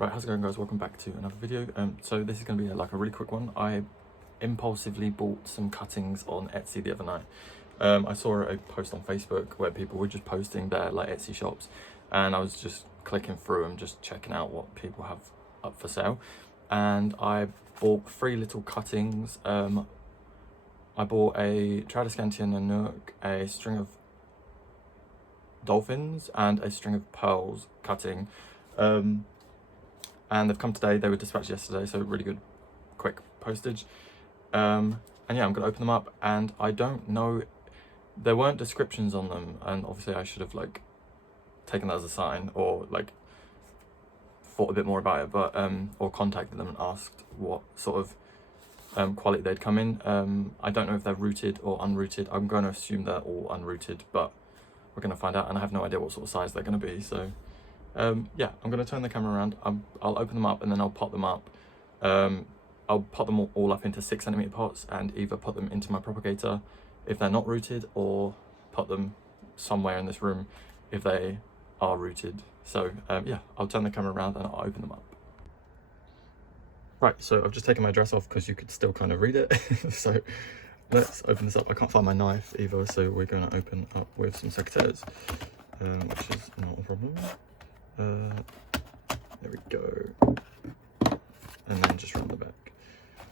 Right, how's it going, guys? Welcome back to another video. So this is going to be like a really quick one. I impulsively bought some cuttings on Etsy the other night. I saw a post on Facebook where people were just posting their like Etsy shops, and I was just clicking through and just checking out what people have up for sale. And I bought 3 little cuttings. I bought a Tradescantia Nanook, a string of dolphins, and a string of pearls cutting. And they've come today. They were dispatched yesterday, so really good, quick postage. And yeah, I'm gonna open them up, and I don't know, there weren't descriptions on them, and obviously I should have like taken that as a sign, or like thought a bit more about it, but or contacted them and asked what sort of quality they'd come in. I don't know if they're rooted or unrooted. I'm going to assume they're all unrooted, but we're going to find out, and I have no idea what sort of size they're going to be. So yeah, I'm going to turn the camera around. I'll open them up and then I'll pot them up. I'll pot them all up into 6cm pots and either put them into my propagator if they're not rooted, or put them somewhere in this room if they are rooted. So yeah, I'll turn the camera around and I'll open them up. Right, so I've just taken my dress off because you could still kind of read it. So let's open this up. I can't find my knife either, so we're going to open up with some secateurs, which is not a problem. There we go. And then just round the back.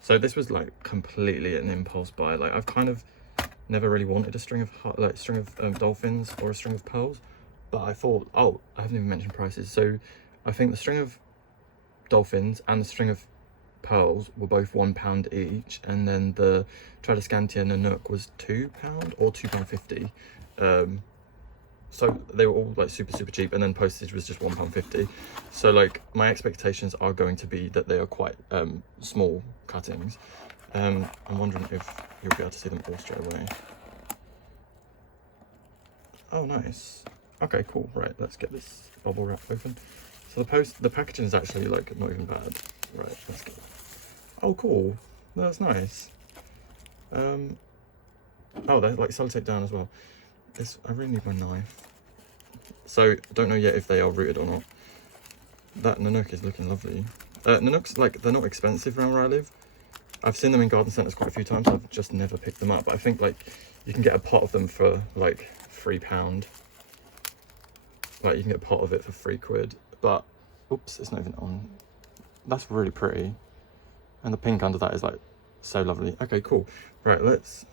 So this was like completely an impulse buy. Like, I've kind of never really wanted a string of dolphins or a string of pearls, but I thought, oh, I haven't even mentioned prices. So I think the string of dolphins and the string of pearls were both £1 each, and then the Tradescantia Nanook was £2 or £2.50. So they were all like super cheap, and then postage was just £1.50. So like my expectations are going to be that they are quite small cuttings. I'm wondering if you'll be able to see them all straight away. Oh, nice. Okay, cool. Right, let's get this bubble wrap open. So the packaging is actually like not even bad. Right, let's go. Oh, cool. That's nice. Oh, they're like sellotape down as well. I really need my knife. So I don't know yet if they are rooted or not. That Nanook is looking lovely. Nanooks, like, they're not expensive around where I live. I've seen them in garden centres quite a few times. I've just never picked them up. But I think like you can get a pot of them for like £3. Like, you can get a pot of it for £3. But oops, it's not even on. That's really pretty, and the pink under that is like so lovely. Okay, cool. Right, let's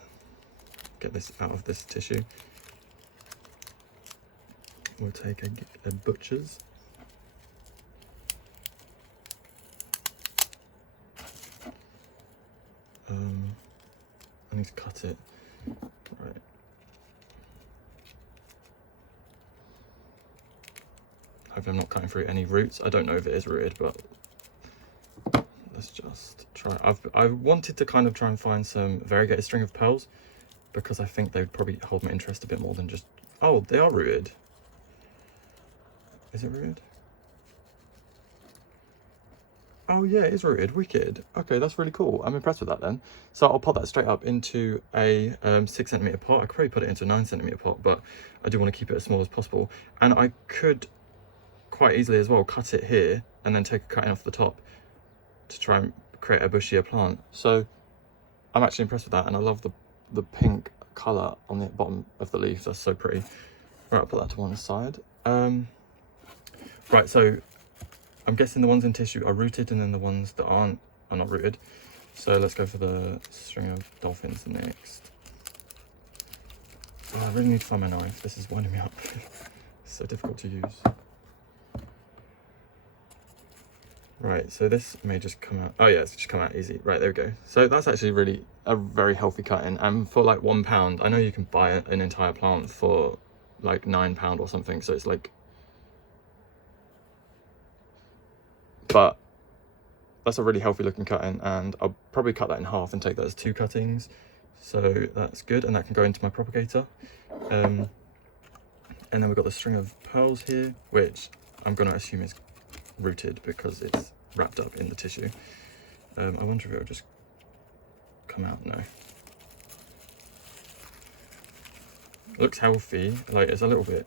get this out of this tissue. We'll take a butcher's. I need to cut it. Right. Hopefully I'm not cutting through any roots. I don't know if it is rooted, but let's just try. I wanted to kind of try and find some variegated string of pearls, because I think they would probably hold my interest a bit more than just, oh, they are rooted. Is it rooted? Oh yeah, it is rooted. Wicked. Okay, that's really cool. I'm impressed with that then. So I'll put that straight up into a 6cm pot. I could probably put it into a 9cm pot, but I do want to keep it as small as possible. And I could quite easily as well cut it here and then take a cutting off the top to try and create a bushier plant. So I'm actually impressed with that, and I love the pink colour on the bottom of the leaf. That's so pretty. Right, I'll put that to one side. Right, so I'm guessing the ones in tissue are rooted, and then the ones that aren't are not rooted. So let's go for the string of dolphins next. Oh, I really need to find my knife. This is winding me up. It's so difficult to use. Right, so this may just come out. Oh yeah, it's just come out easy. Right, there we go. So that's actually really a very healthy cutting, and for like £1, I know you can buy an entire plant for like £9 or something. So it's like, but that's a really healthy looking cutting, and I'll probably cut that in half and take that as 2 cuttings. So that's good, and that can go into my propagator. And then we've got the string of pearls here, which I'm going to assume is rooted because it's wrapped up in the tissue. I wonder if it'll just come out. No. Looks healthy. Like, it's a little bit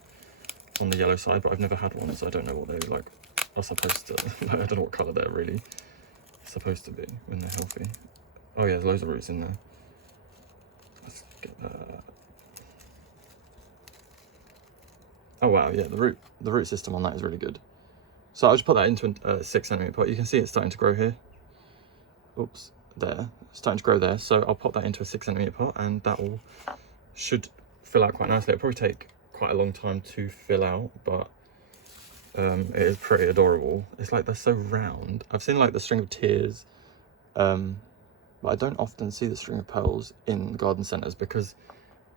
on the yellow side, but I've never had one, so I don't know what they look like are supposed to. I don't know what colour they're really supposed to be when they're healthy. Oh yeah, there's loads of roots in there. Let's get that. Oh wow, yeah, the root system on that is really good. So I'll just put that into a 6cm pot. You can see it's starting to grow here. Oops, there. It's starting to grow there. So I'll pop that into a 6cm pot, and that should fill out quite nicely. It'll probably take quite a long time to fill out, but it is pretty adorable. It's like they're so round. I've seen like the string of tears, but I don't often see the string of pearls in garden centres because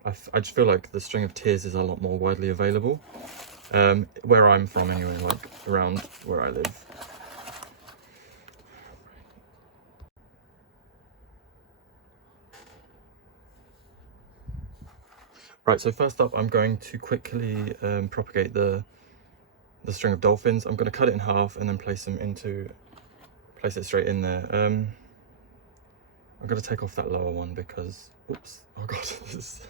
I just feel like the string of tears is a lot more widely available. Where I'm from anyway, like around where I live. Right, so first up I'm going to quickly propagate the string of dolphins. I'm going to cut it in half and then place it straight in there. I'm going to take off that lower one because, oops, oh god, this is,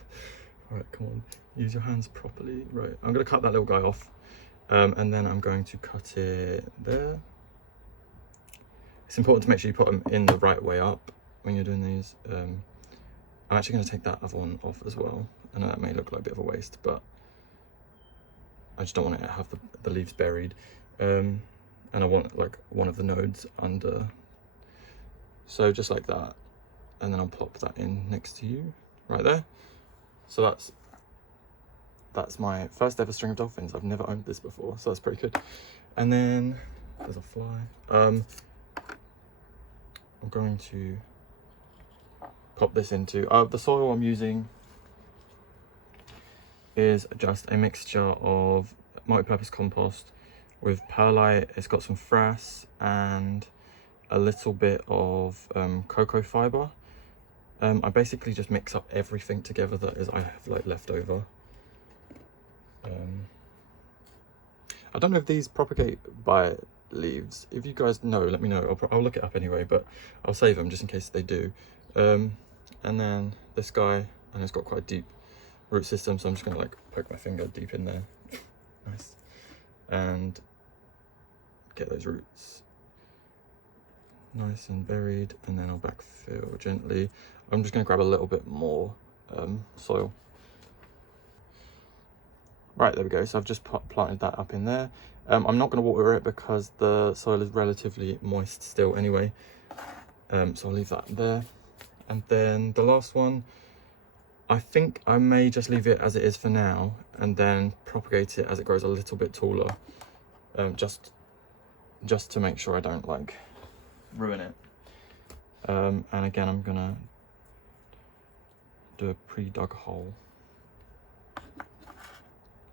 all right, come on, use your hands properly. Right, I'm going to cut that little guy off, and then I'm going to cut it there. It's important to make sure you put them in the right way up when you're doing these. I'm actually going to take that other one off as well. I know that may look like a bit of a waste, but I just don't want it to have the leaves buried. And I want like one of the nodes under. So just like that. And then I'll plop that in next to you, right there. So that's my first ever string of dolphins. I've never owned this before, so that's pretty good. And then there's a fly. I'm going to pop this into the soil I'm using is just a mixture of multi-purpose compost with perlite. It's got some frass and a little bit of cocoa fibre. I basically just mix up everything together that I have like left over. I don't know if these propagate by leaves. If you guys know, let me know. I'll look it up anyway, but I'll save them just in case they do. And then this guy, and it's got quite a deep root system, so I'm just gonna like poke my finger deep in there. Nice. And get those roots nice and buried, and then I'll backfill gently. I'm just going to grab a little bit more soil. Right, there we go. So I've just planted that up in there. I'm not going to water it because the soil is relatively moist still anyway. So I'll leave that there. And then the last one, I think I may just leave it as it is for now and then propagate it as it grows a little bit taller. Just to make sure I don't like ruin it. And again, I'm gonna do a pre-dug hole.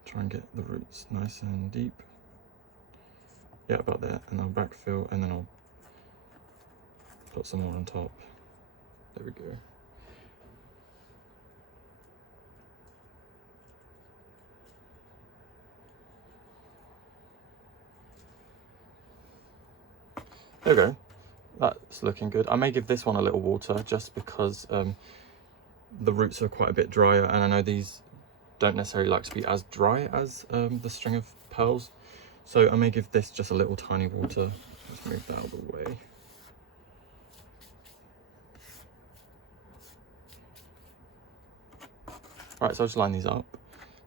Try and get the roots nice and deep. Yeah, about there. And I'll backfill, and then I'll put some more on top. There we go. There we go. That's looking good. I may give this one a little water just because the roots are quite a bit drier, and I know these don't necessarily like to be as dry as the string of pearls. So I may give this just a little tiny water. Let's move that out of the way. Right, so I'll just line these up.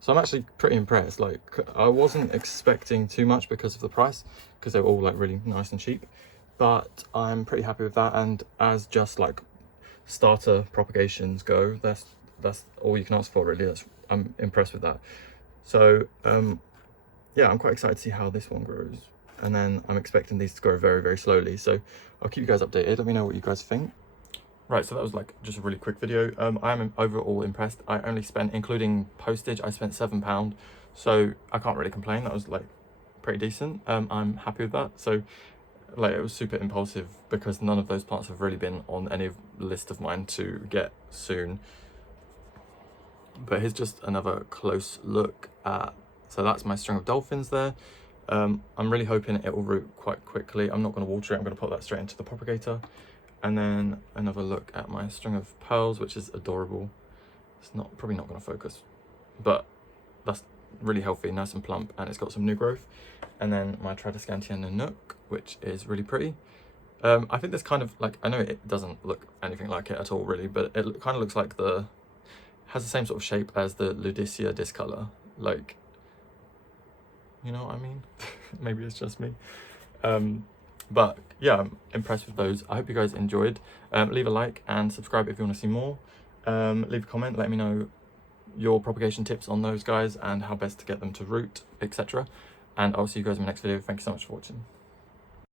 So I'm actually pretty impressed. Like, I wasn't expecting too much because of the price, because they're all like really nice and cheap. But I'm pretty happy with that, and as just like starter propagations go, that's all you can ask for really. I'm impressed with that. So yeah, I'm quite excited to see how this one grows, and then I'm expecting these to grow very, very slowly. So I'll keep you guys updated. Let me know what you guys think. Right, so that was like just a really quick video. I am overall impressed. I only spent, including postage, I spent £7, so I can't really complain. That was like pretty decent. I'm happy with that. So like, it was super impulsive because none of those plants have really been on any list of mine to get soon. But here's just another close look at, so that's my string of dolphins there. I'm really hoping it will root quite quickly. I'm not going to water it. I'm going to put that straight into the propagator. And then another look at my string of pearls, which is adorable. It's probably not going to focus, but that's really healthy, nice and plump, and it's got some new growth. And then my Tradescantia Nanook, which is really pretty. I think this kind of, like, I know it doesn't look anything like it at all really, but it kind of looks like has the same sort of shape as the Ludicea discolor, like, you know what I mean? Maybe it's just me. But yeah, I'm impressed with those. I hope you guys enjoyed. Leave a like and subscribe if you want to see more. Leave a comment, let me know your propagation tips on those guys and how best to get them to root, etc. And I'll see you guys in my next video. Thank you so much for watching.